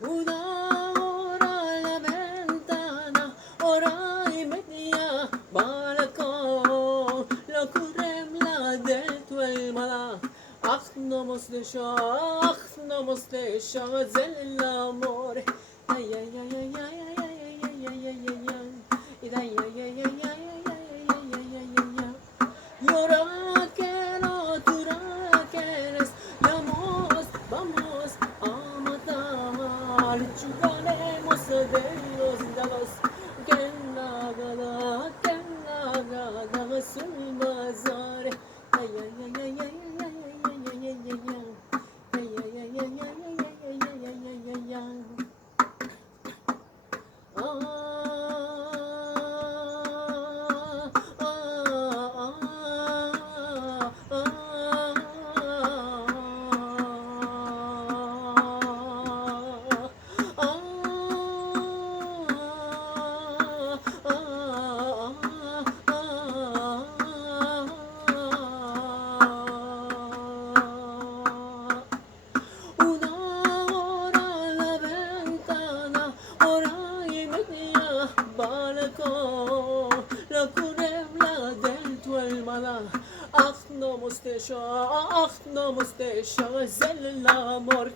Una ora la ventana, ora in media balcón, lo curemla dentro el mala. No mos deixa el amor. Ay, ay, ay, ay, ay, ay, ay, ay, ay, ay, ay, ay. Y ay, ay, ay, ay, ay, ay, ay, ay, ay, ay, ay, ay. Llora que no, llora que eres, vamos a matar. Chuparemos de los dados, que la gana su bazar. Ay, ay, ay, ay, ay, ay, ay, ay, ay, ay, ay, ay. Ay, ay, ay, ay, ay, ay, ay, ay, ay, ay, ay, ay. Balcón, la curembla dentro el mala. No mos deixa el amor.